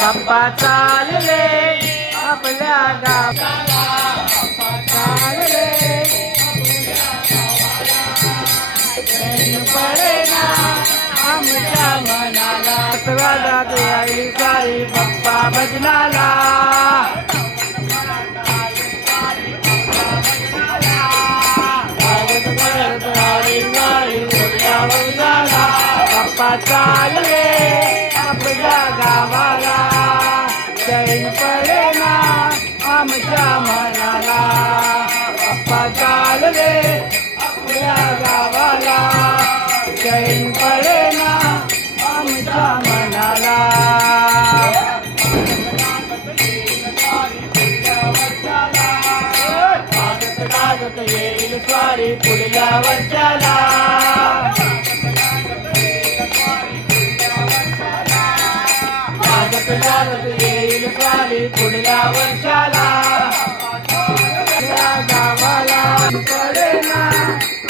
बाप्पा चालले आपल्या गावाला, बाप्पा चालले पडेना आमच्या मनाला, स्वागत आई सारी बाप्पा भजनाला, बाप्पा चालले आपल्या गावाला, चैन पडेना आमच्या मनाला, बाप्पा चालले आपल्या गावाला, चैन पडेना आमच्या मनाला, लागत येईल स्वारी पुढल्या वर्षाला, लागत येईल स्वारी पुढल्या वर्षाला, या गावाला पडेना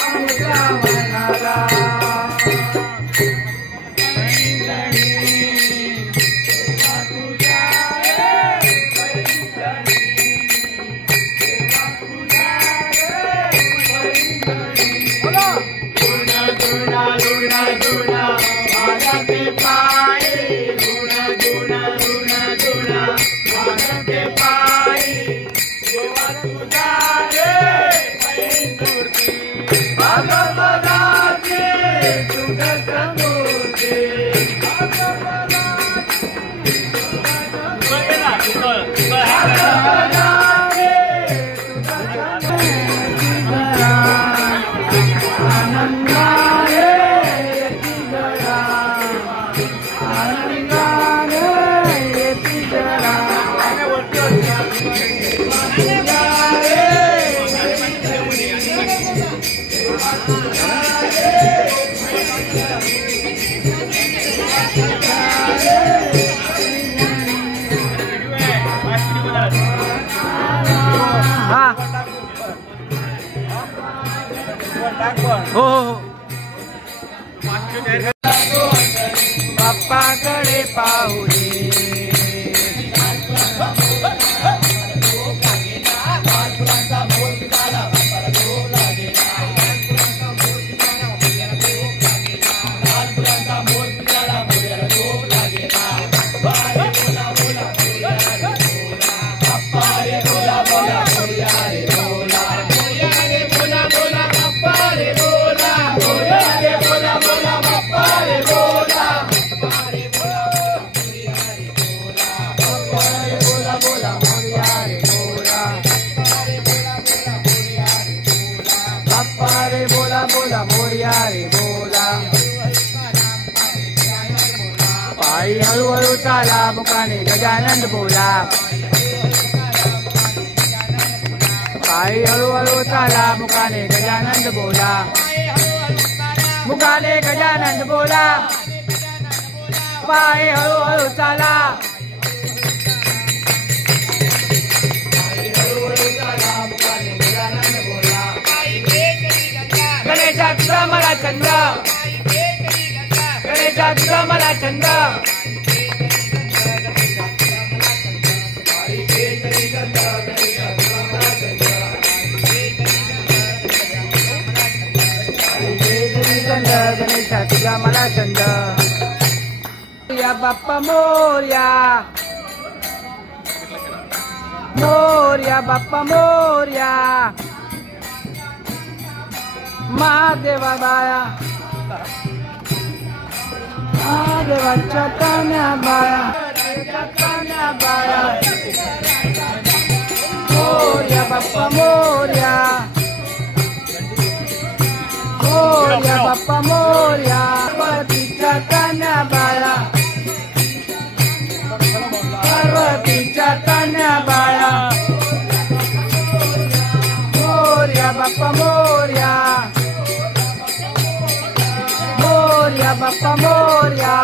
आमच्या मनाला, हो बाप्पाकडे पाहू दे, पायी हळूहळू चाला मुखाने गजानन बोला, पायी हळूहळू चाला मुखाने गजानन बोला, मुखाने गजानन बोला, पायी हळूहळू चाला, गणेशा तुझा मला छंद, गणेशा तुझा मला छंद, गणेशा तुझा मला छंद, या बाप्पा मोर्या, मोर्या बाप्पा मोर्या, महादेवा बाया, महादेवाच्या कान्या बाया, कान्या बाया, मोर्या बाप्पा मोर्या, मोर्या बाप्पा मोर्या, पार्वतीच्या कान्या बाया, पार्वतीच्या कान्या बाया, मोर्या बाप्पा मोर्या, मोर्या बाप्पा मोर्या,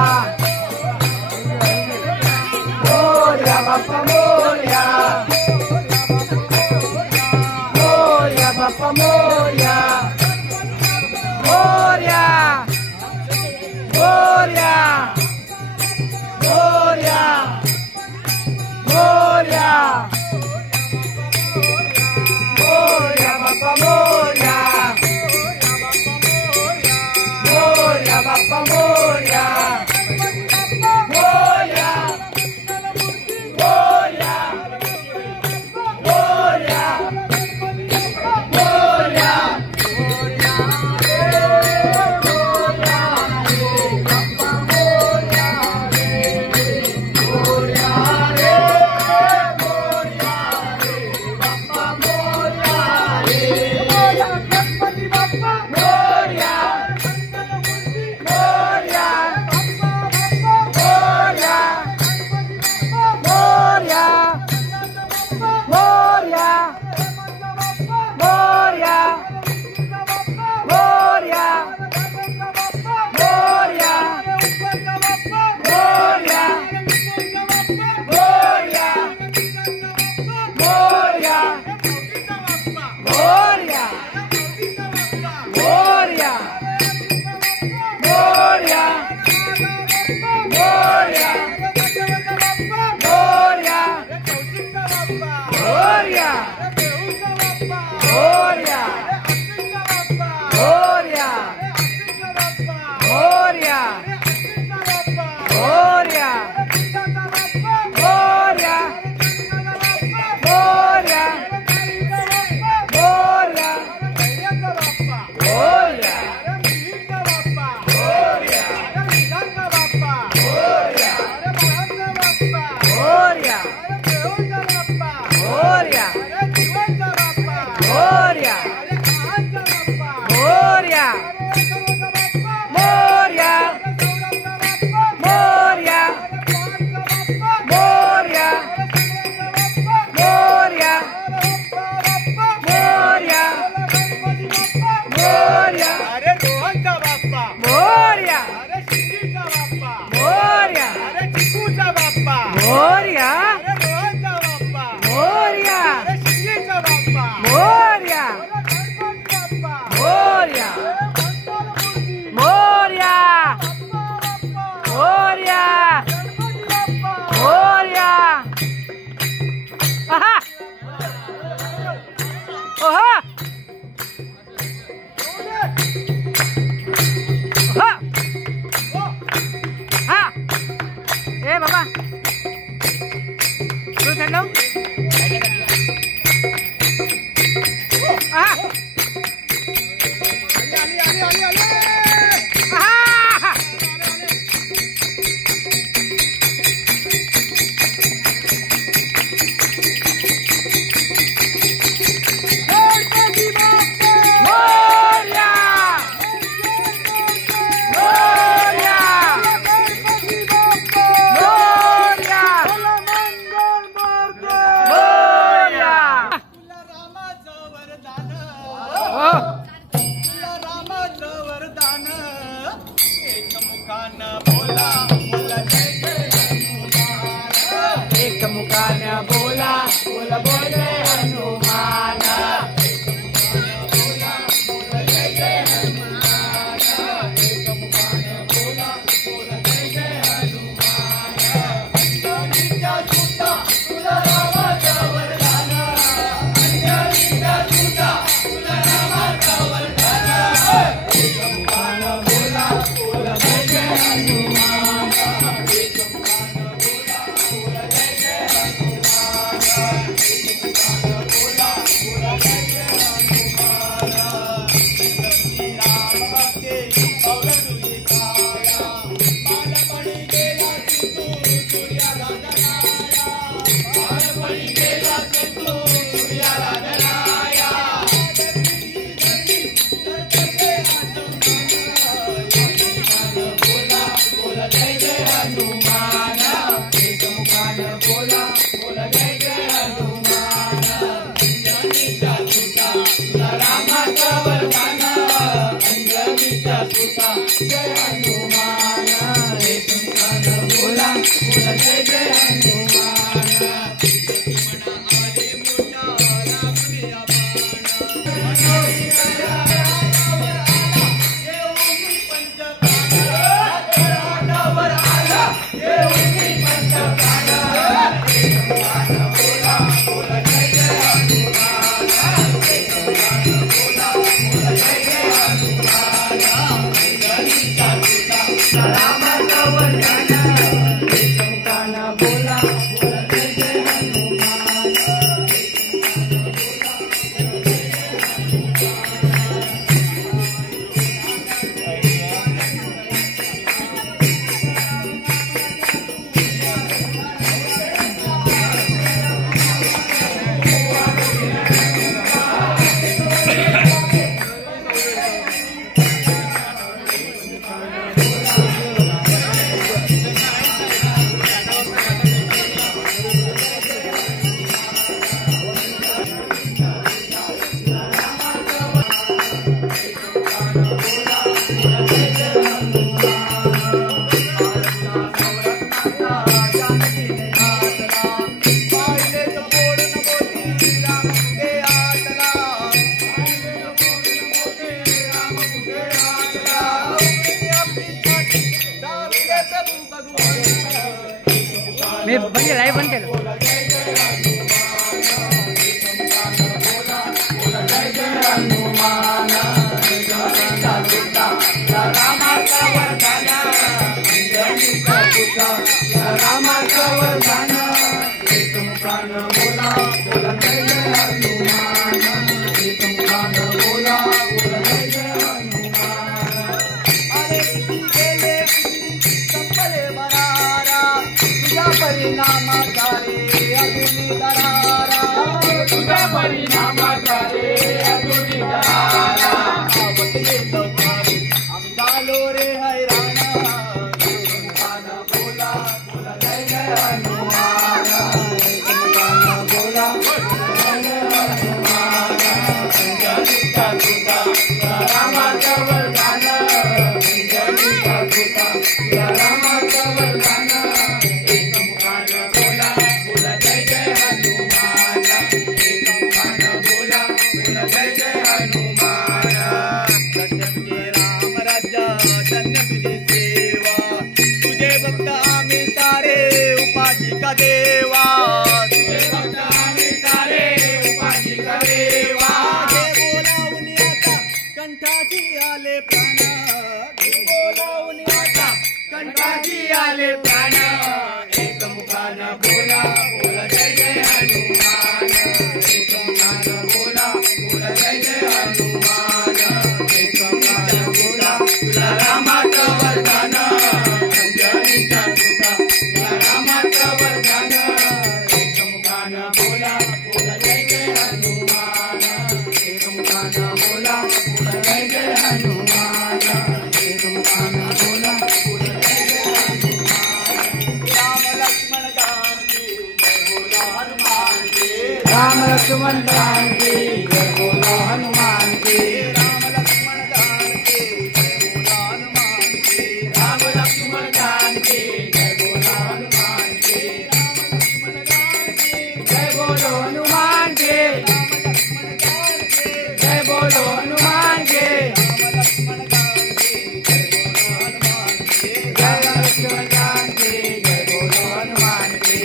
मोर्या बाप्पा मोर्या, मोर्या बाप्पा मोर्या, मोर्या, मोर्या, मी बंद केलं लाईव्ह बंद केलं. राम लक्ष्मण जान की जय बोलो हनुमान की। राम लक्ष्मण जान की जय बोलो हनुमान की। राम लक्ष्मण जान की जय बोलो हनुमान की। जय बोलो हनुमान की। जय बोलो हनुमान की। जय लक्ष्मण जान की जय बोलो हनुमान की।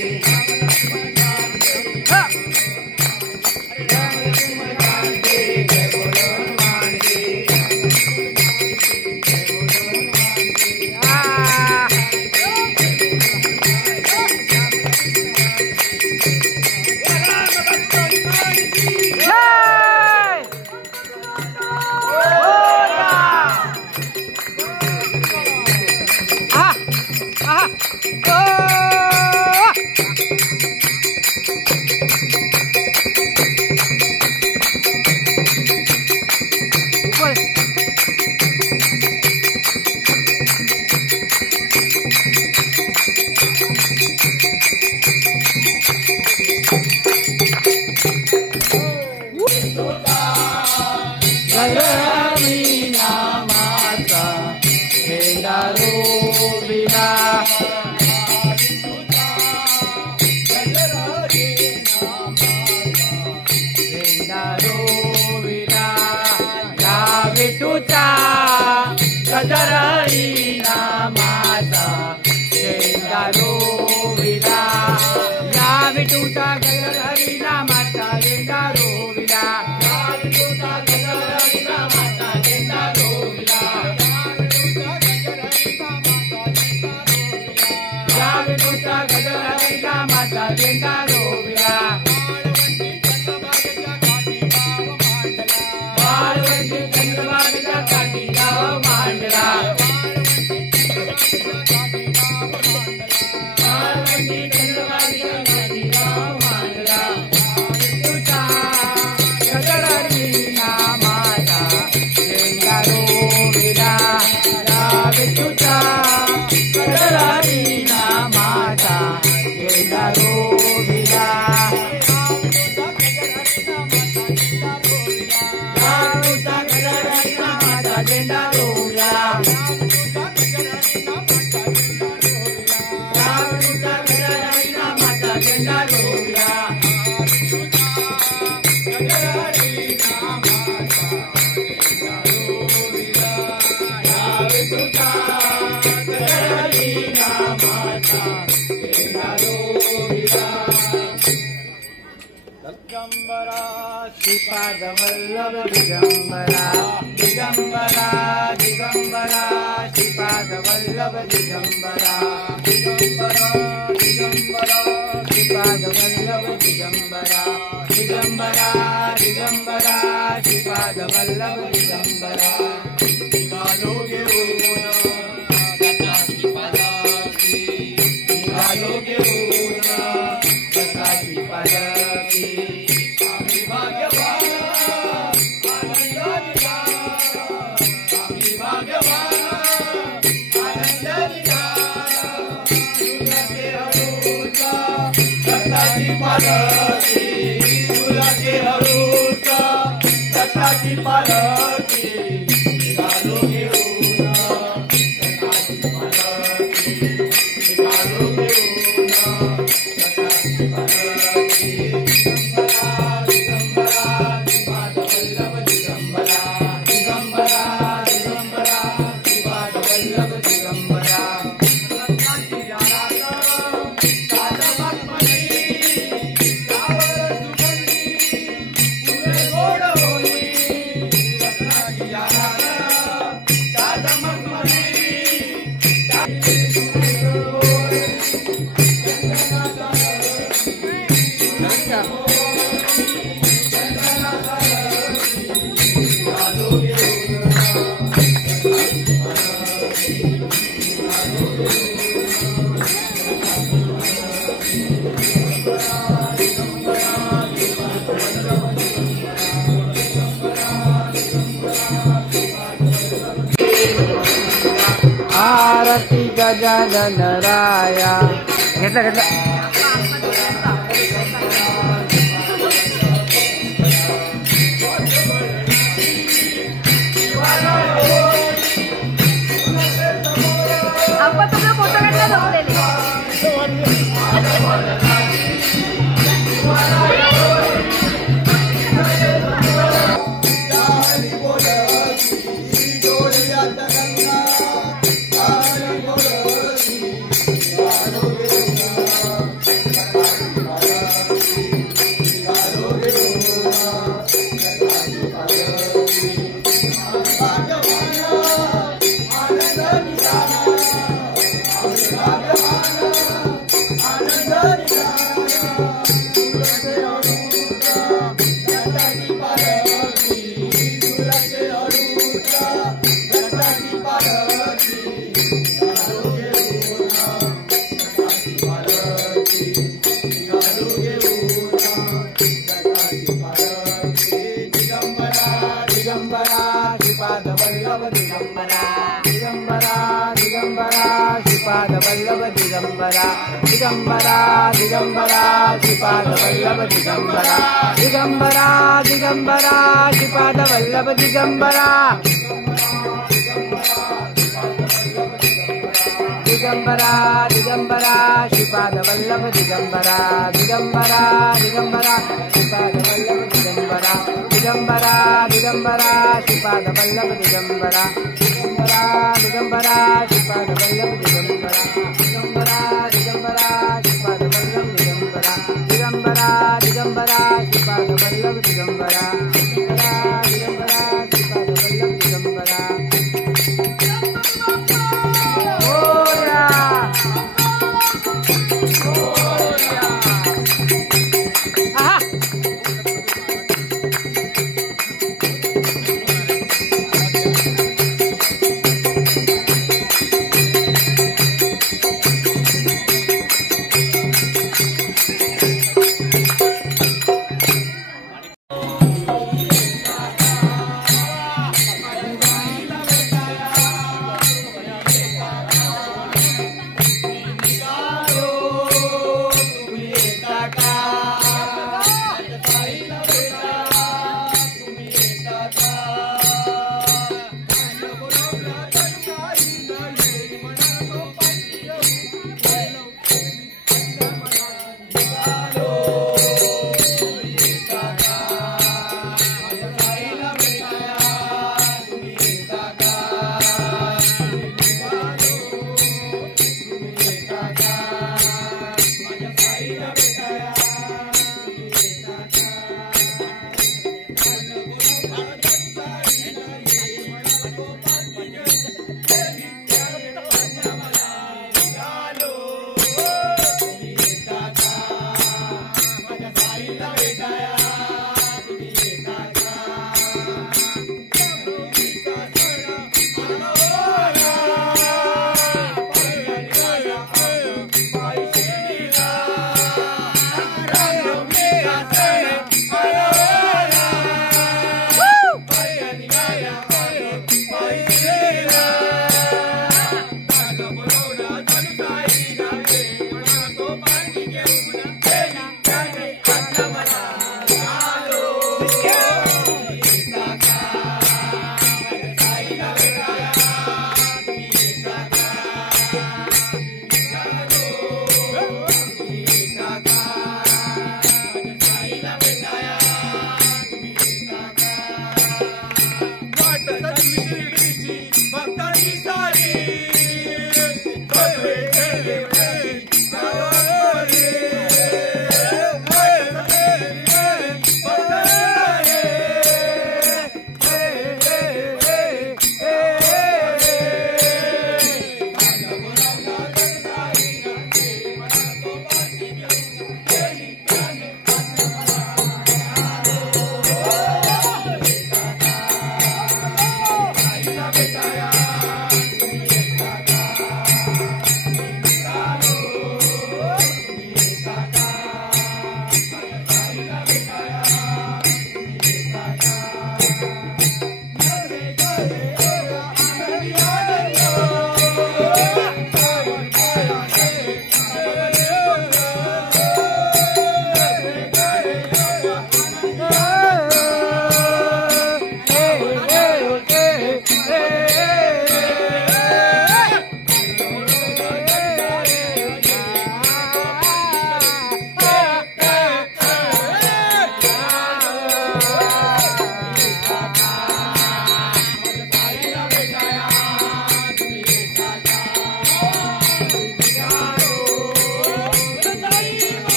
आरती गजानन राया घेतला घेतला आपण तुमचा फोटो काढला जमलेले आनंद श्रीपाद वल्लभ दिगंबरा दिगंबरा दिगंबरा श्रीपाद वल्लभ दिगंबरा दिगंबरा दिगंबरा श्रीपाद वल्लभ दिगंबरा दिगंबरा दिगंबरा श्रीपाद वल्लभ दिगंबरा दिगंबरा दिगंबरा श्रीपाद वल्लभ दिगंबरा दिगंबरा दिगंबरा श्रीपाद वल्लभ दिगंबरा दिगंबरा दिगंबरा श्रीपाद वल्लभ दिगंबरा दिगंबरा दिगंबरा श्रीपाद वल्लभ दिगंबरा दिगंबरा दिगंबरा श्रीपाद वल्लभ दिगंबरा दिगंबरा दिगंबरा श्रीपाद वल्लभ दिगंबरा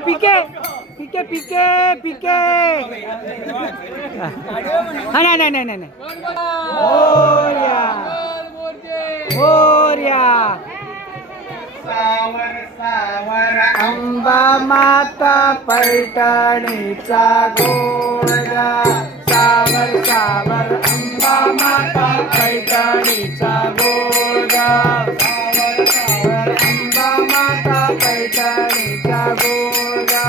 पीके पीके पीके पीके हाँ नहीं नहीं नहीं नहीं मोरया सावर सावर अंबा माता पैठणीचा गोरा सावर सावर अंबा माता पैठणीचा गोरा सावर सावर अंबा माता पैठणीचा गोरा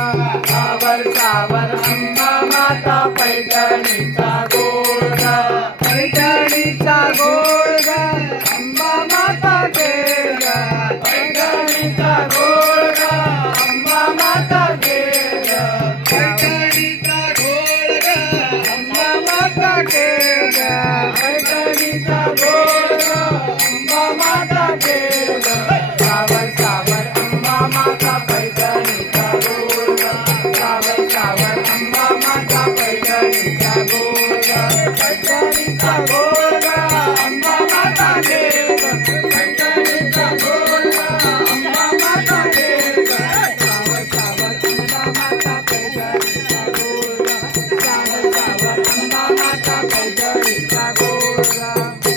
सावर सावर अंबा माता पैठणी पैठणीचा गोळ ग पैठणीचा गोळ ग अंबा माता खेळ ग पैठणीचा गोळ ग अंबा माता खेळ ग पैठणीचा गोळ ग अंबा माता खेळ ग पैठणीचा गोळ ग अंबा माता खेळ ग सावर सावर अंबा माता पैठणीचा गोळ ग सावर सावर अंबा माता पैठणीचा गोळ ग पैठणीचा गोळ ग अंबा माता खेळ ग पैठणीचा गोळ ग अंबा माता खेळ ग सावर सावर अंबा माता पैठणीचा गोळ ग सावर सावर अंबा माता पैठणीचा गोळ ग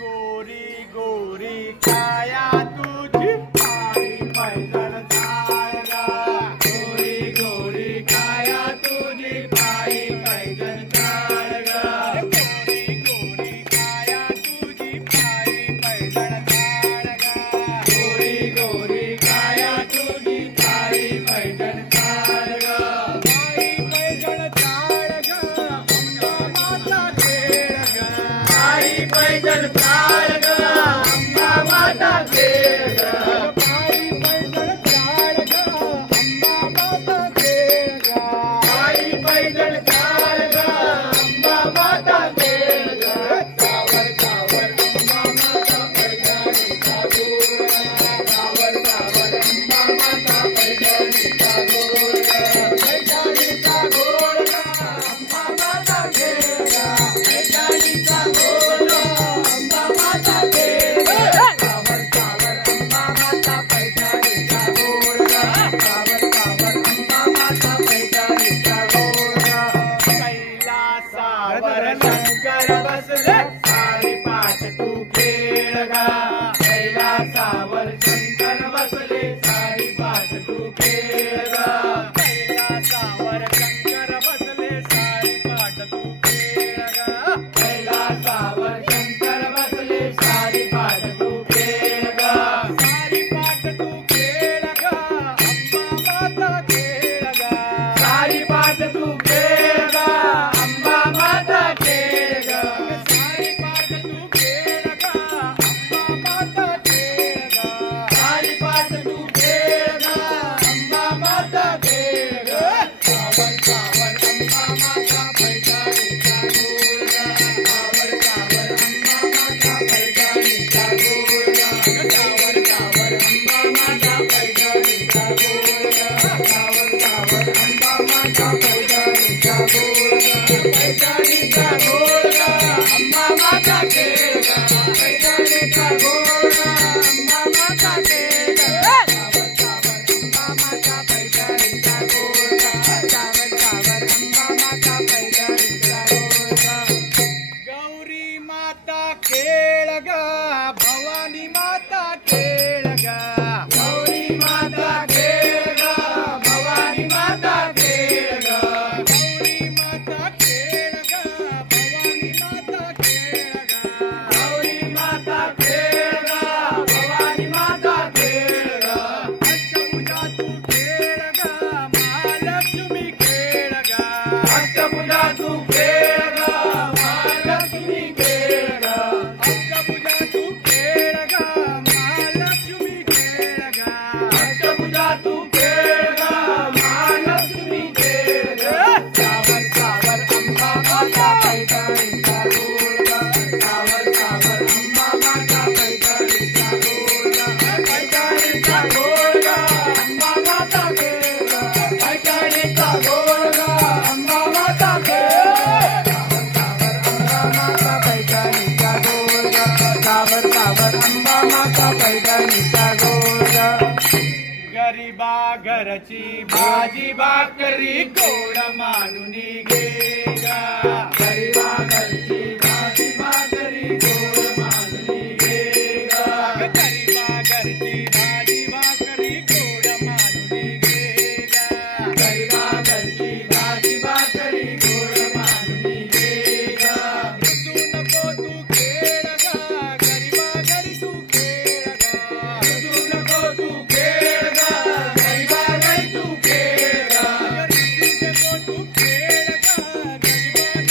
गोरी गोरी काया तुझी पायी पैठण चाल ग गोरी गोरी काया तुझी पायी पैठण चाल ग गोरी गोरी काया तुझी पायी पैठण चाल ग गोरी गोरी काया तुझी पायी पैठण चाल ग पायी पैठण चाल ग अंबा माता खेळ ग पायी पैठण चाल ग अंबा माता खेळ ग पायी पैठण चाल ग अंबा माता खेळ ग पायी पैठण चाल ग अंबा माता खेळ ग सावर सावर अंबा माता पैठणीचा गोळ ग सावर सावर अंबा माता पैठणीचा गोळ ग पैठणीचा गोळ ग अंबा माता खेळ ग पैठणीचा गोळ ग अंबा माता खेळ ग सावर सावर अंबा माता पैठणीचा गोळ ग सावर सावर अंबा माता पैठणीचा गोळ ग कैलासावर शंकर बसले सारी पाठ तू खेळ ग कैलासावर शंकर बसले सारी पाठ तू खेळ ग कैलासावर शंकर बसले सारी पाठ तू खेळ ग कैलासावर शंकर बसले सारी पाठ तू खेळ ग सारी पाठ तू खेळ ग अंबा माता खेळ ग सारी पाठ तू खेळ ग अंबा माता खेळ ग सारी पाठ तू खेळ ग अंबा माता खेळ ग सारी पाठ तू खेळ ग अंबा माता खेळ ग सावर सावर अंबा माता पैठणीचा गोळ ग सावर सावर अंबा माता पैठणीचा गोळ ग सावर सावर अंबा माता पैठणीचा गोळ ग सावर सावर अंबा माता पैठणीचा गोळ ग पैठणीचा गोळ ग अंबा माता खेळ ग पैठणीचा गोळ ग अंबा माता खेळ ग सावर सावर अंबा माता पैठणीचा गोळ ग सावर सावर अंबा माता पैठणीचा गोळ ग गौरी माता खेळ ग भवानी माता खेळ ग गौरी माता खेळ ग भवानी माता खेळ ग गौरी माता खेळ ग भवानी माता खेळ ग गौरी माता खेळ ग भवानी माता खेळ ग अष्टभुजा तू खेळ ग महालक्ष्मी खेळ ग अष्टभुजा तू खेळ ग महालक्ष्मी खेळ ग अष्टभुजा तू खेळ ग महालक्ष्मी खेळ ग अष्टभुजा तू खेळ ग महालक्ष्मी खेळ ग सावर सावर अंबा माता पैठणीचा गोळ ग सावर सावर अंबा माता पैठणीचा गोळ ग पैठणीचा गोळ ग अंबा माता खेळ ग पैठणीचा गोळ ग अंबा माता खेळ ग सावर सावर अंबा माता पैठणीचा गोळ ग सावर सावर अंबा माता पैठणीचा गोळ ग गरीबा घरची भाजी भाकरी गोड मानुनी घे ग गरीबा घरची भाजी भाकरी गोड मानुनी घे ग गरीबा घरची भाजी भाकरी गोड मानुनी घे ग गरीबा घरची भाजी भाकरी गोड मानुनी घे ग रुसू नको तू खेळ ग गरीबा घरी तू खेळ ग रुसू नको तू खेळ ग गरीबा घरी तू खेळ ग रुसू नको तू खेळ ग गरीबा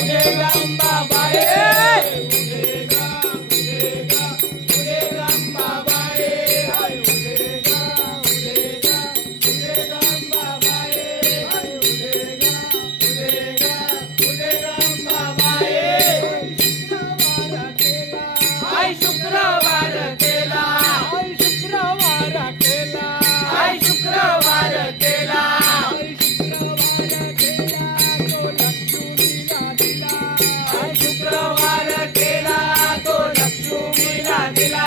उदेगा अंबाबाई उदेगा उदेगा उदेगा अंबाबाई उदेगा उदेगा उदेगा अंबाबाई उदेगा उदेगा उदेगा अंबाबाई शुक्रवार केला शुक्रवार केला शुक्रवार केला शुक्रवार केला तो लक्ष्मीला दिला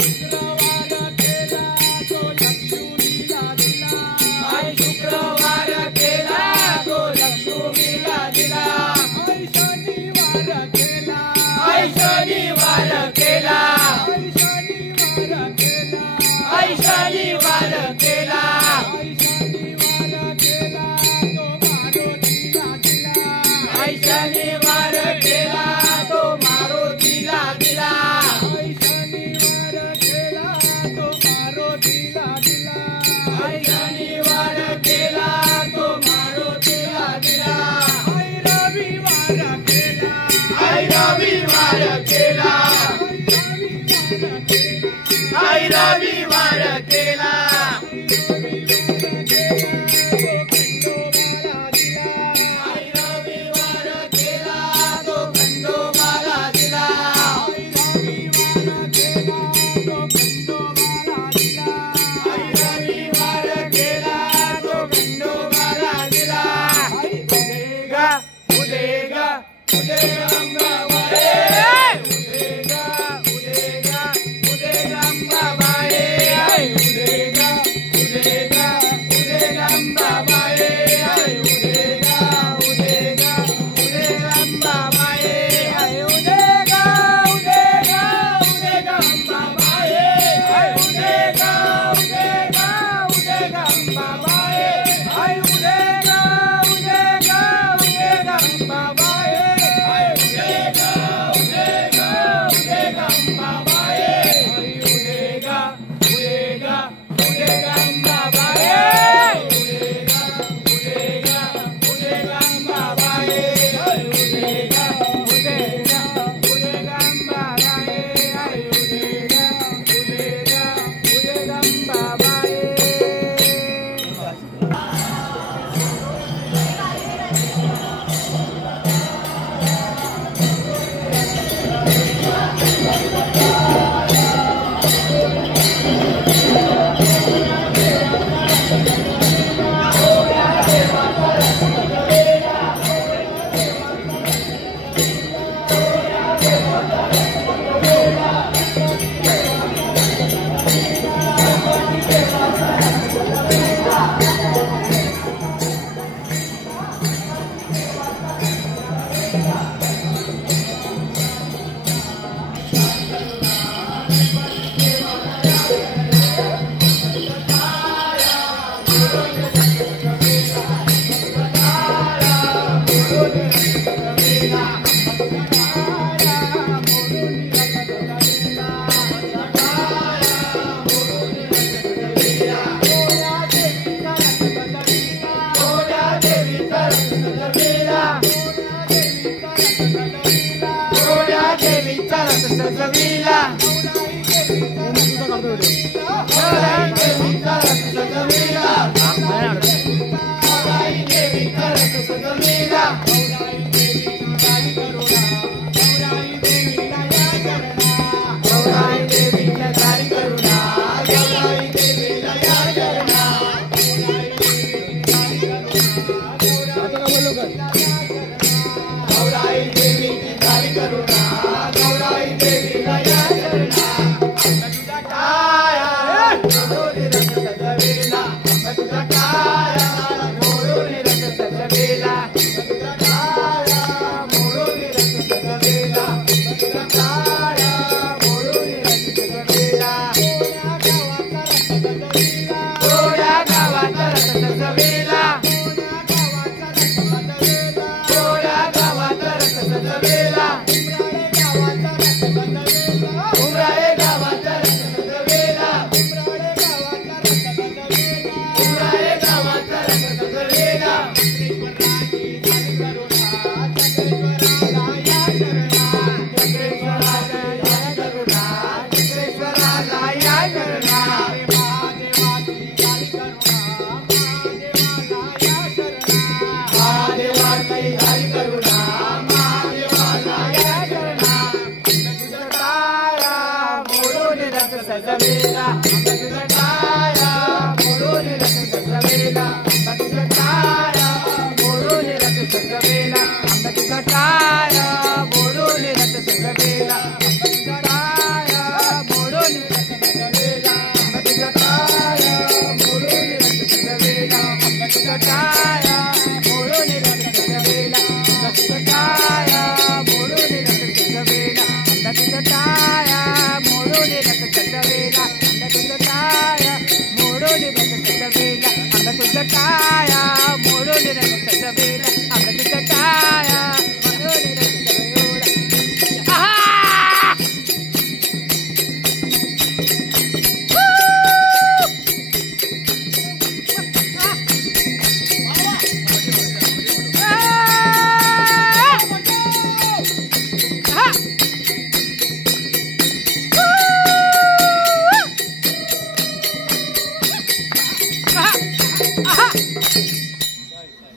शुक्रवार केला तो लक्ष्मीला दिला शुक्रवार केला तो लक्ष्मीला दिला शनिवार केला शनिवार केला शनिवार केला तो मारुतीला दिला शनिवार केला तो मारुतीला दिला रविवार केला रविवार केला रविवार केला तो खंडोबाला दिला रविवार केला तो खंडोबाला दिला उदेगा उदेगा उदेगा अंबाबाई उदेगा उदेगा उदेगा अंबाबाई उदेगा उदेगा उदेगा अंबाबाई उदेगा उदेगा उदेगा अंबाबाई उदेगा उदेगा उदेगा अंबाबाई उदेगा उदेगा उदेगा अंबाबाई उदेगा उदेगा उदेगा अंबाबाई टाय मोडून रथ सजवेला तुझा टाय मोडून रथ सजवेला तुझा टाय मोडून रथ सजवेला तुझा टाय मोडून रथ सजवेला तुझा टाय मोडून रथ सजवेला तुझा टाय मोडून रथ सजवेला तुझा टाय मोडून रथ सजवेला तुझा टाय मोडून रथ सजवेला तुझा टाय मोडून रथ सजवेला आहा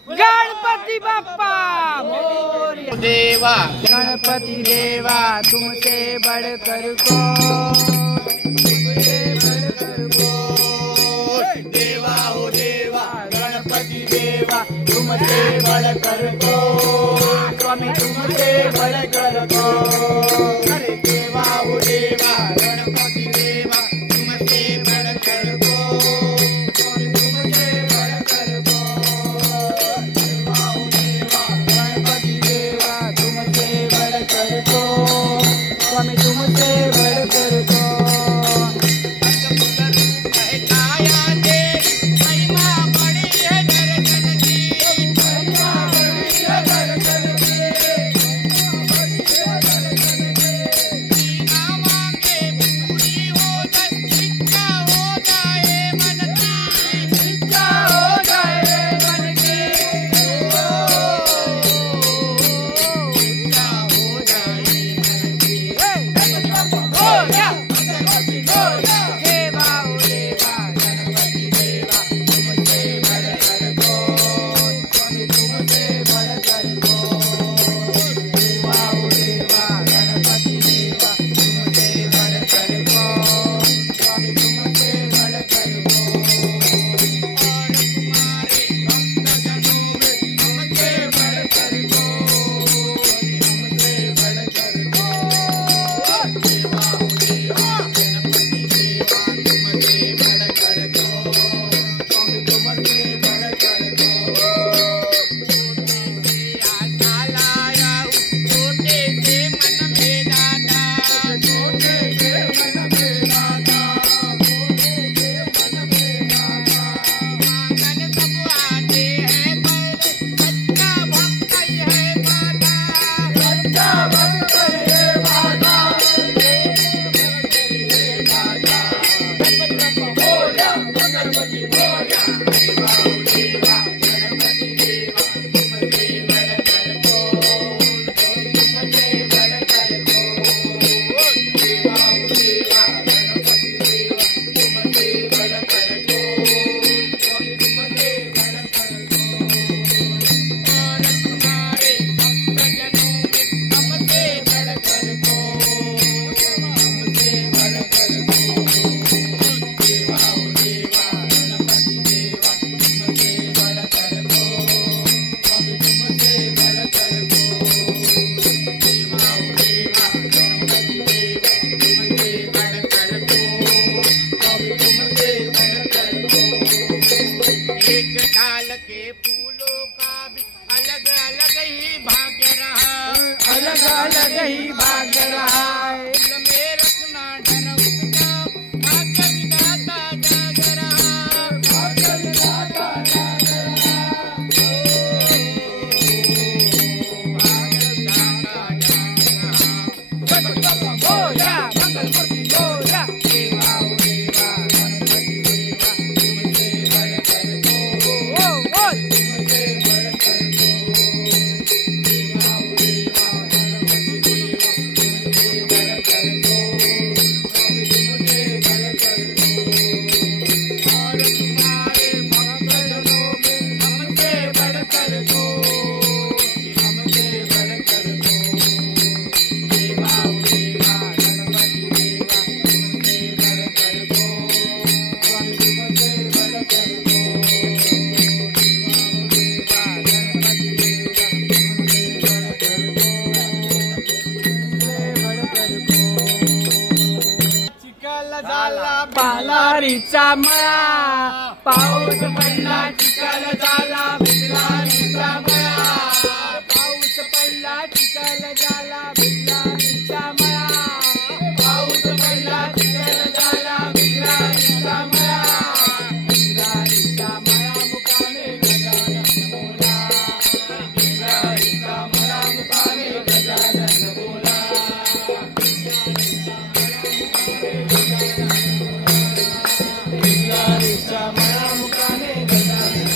गणपति बप्पा मोरया देवा गणपति देवा तुमसे बढ़कर तुमसे बढ़कर देवा हो देवा गणपति देवा तुमसे बढ़कर स्वामी तुमसे बढ़कर अरे देवा हो देवा गणपति देवा तुमसे बढ़कर स्वामी तुमसे बढ़कर देवा हो देवा गणपति देवा तुमसे बढ़कर स्वामी तुमसे बढ़कर काया दे महिमा बड़ी है दर्शन की महिमा बड़ी है दर्शन की बिना मांगे पूरी हो जाए इच्छा हो जाए मन की इच्छा हो जाए मन की इच्छा हो जाए मन की बोलिया गणपति बोलिया देवा ओ देवा गणपति देवा तुमसे बढ़कर स्वामी तुमसे बढ़कर देवा ओ देवा गणपति देवा तुमसे बढ़कर स्वामी तुमसे बढ़कर और तुम्हारे भक्तजनों में तुमसे बढ़कर तुमसे बढ़कर देवा हो देवा गणपति देवा तुमसे बढ़कर स्वामी तुमसे बढ़कर आशा लाया छोटे से मन में दादा छोटे से मन में दाता छोटे से मन में दाता आंगन सब आते हैं पर सच्चा भक्त ही है माता सच्चा भक्त ये माता बोलिया गणपति बोलिया देवा ओ देवा गणपति देवा तुमसे बढ़कर तुमसे बढ़कर देवा ओ देवा गणपति देवा तुमसे बढ़कर तुमसे बढ़कर और तुम्हारे भक्तजनों में हमसे बढ़कर तुमसे बढ़कर देवा ओ देवा गणपति देवा तुमसे बढ़कर स्वामी तुमसे बढ़कर देवा ओ देवा गणपति देवा तुमसे बढ़कर स्वामी तुमसे बढ़कर एक डाल के फूलों का भी अलग अलग ही भाग्य रहा अलग अलग ही भाग्य रहा है दिल में रखना डर उसका भाग्य विधाता जाग रहा भाग्य विधाता जाग रहा भाग्य विधाता जाग रहा गणपति बाप्पा बोलिया मंगल मूर्ति बोलिया देवा ओ देवा गणपति देवा तुमसे बढ़कर तुमसे बढ़कर देवा ओ देवा गणपति देवा तुमसे भिजलारीचा मळा पाऊस पडला चिखल झाला भिजलारीचा मळा पाऊस पडला चिखल झाला भिजलारीचा मळा पाऊस पडला चिखल झाला भिजलारीचा मळा भिजलारीचा मळा मुकामे गजानन बोला भिजलारीचा मळा मुकामे गजानन बोला भिजलारीचा मळा मुकामे गजानन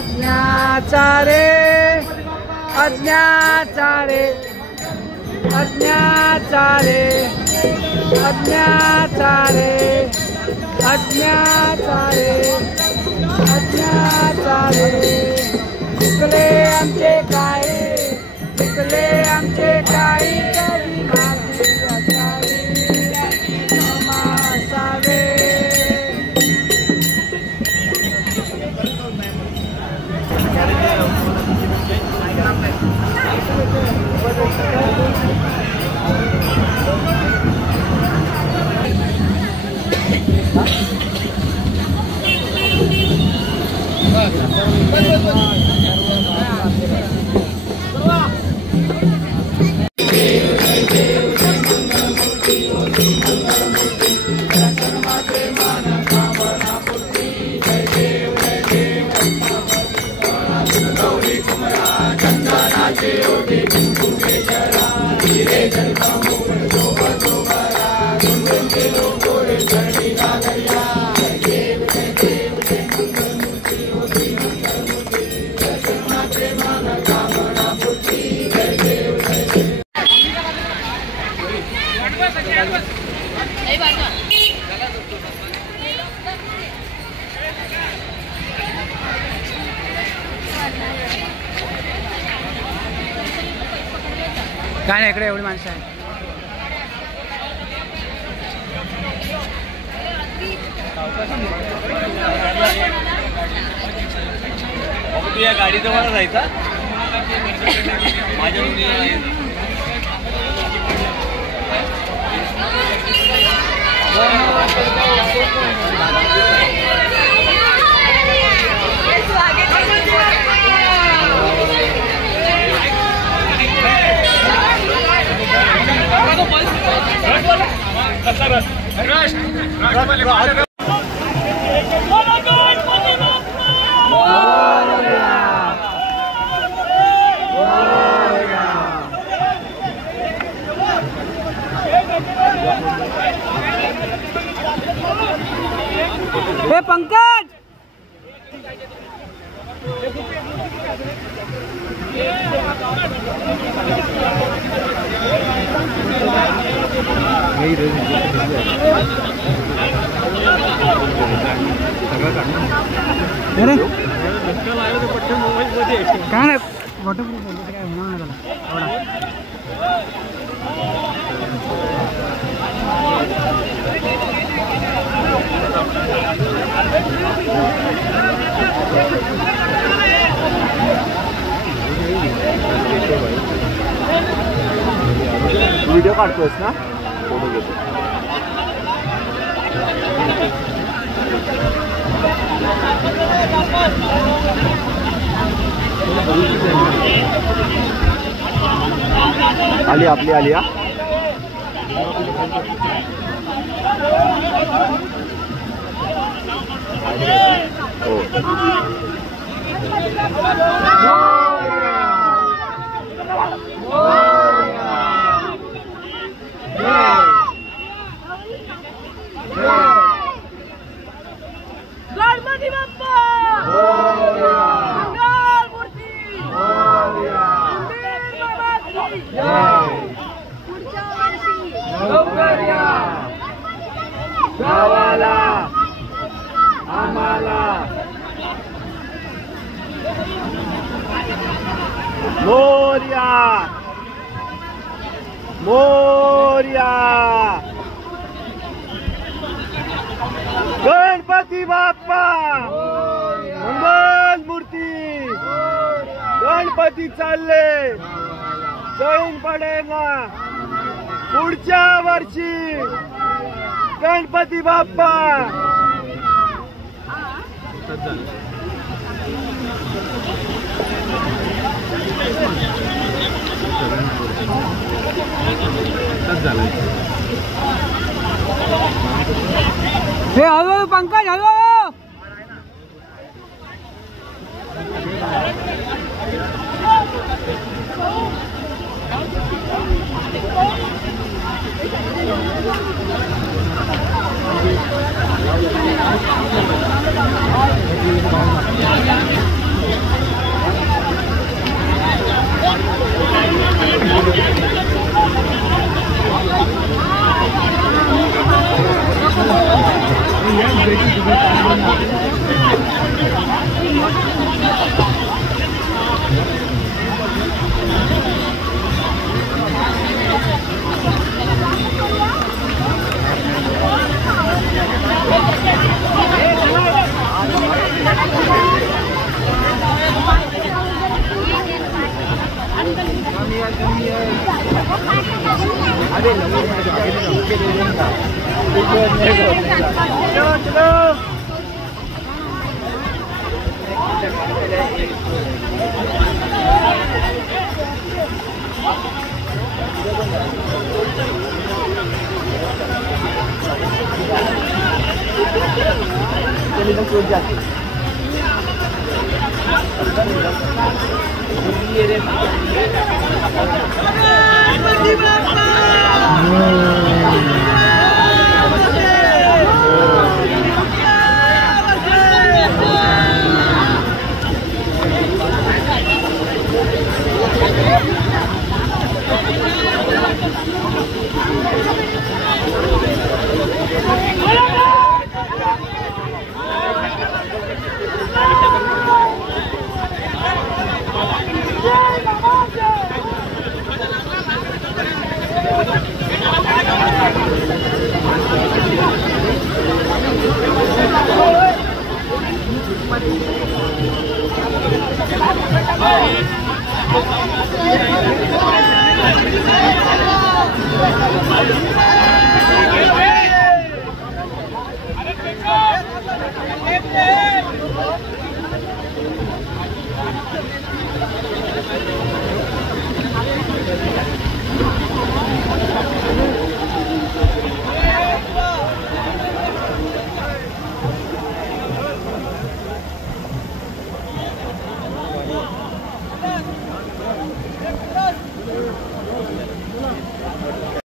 अज्ञाचारे अज्ञाचारे अज्ञाचारे अज्ञाचारे अज्ञाचारे अज्ञाचारे चुकले आमचे काही चुकले आमचे काही कधी माफी असावी क्षमा असावे काय नाही इकडे एवढी माणसं आहे तू या गाडीजवळ जायचा माझ्या हे पंकज काय नाही फोटो काय होणार व्हिडिओ काढतोस ना फोटो घेतो आली आपली आली हा हो गणपती बाप्पा गावाला आम्हाला मोरया मोरया गणपती बाप्पा मंगल मूर्ती गणपती चालले जैन पडेना पुढच्या वर्षी गणपती बाप्पा हे हळूहळू पंकज हळूहळू Hey!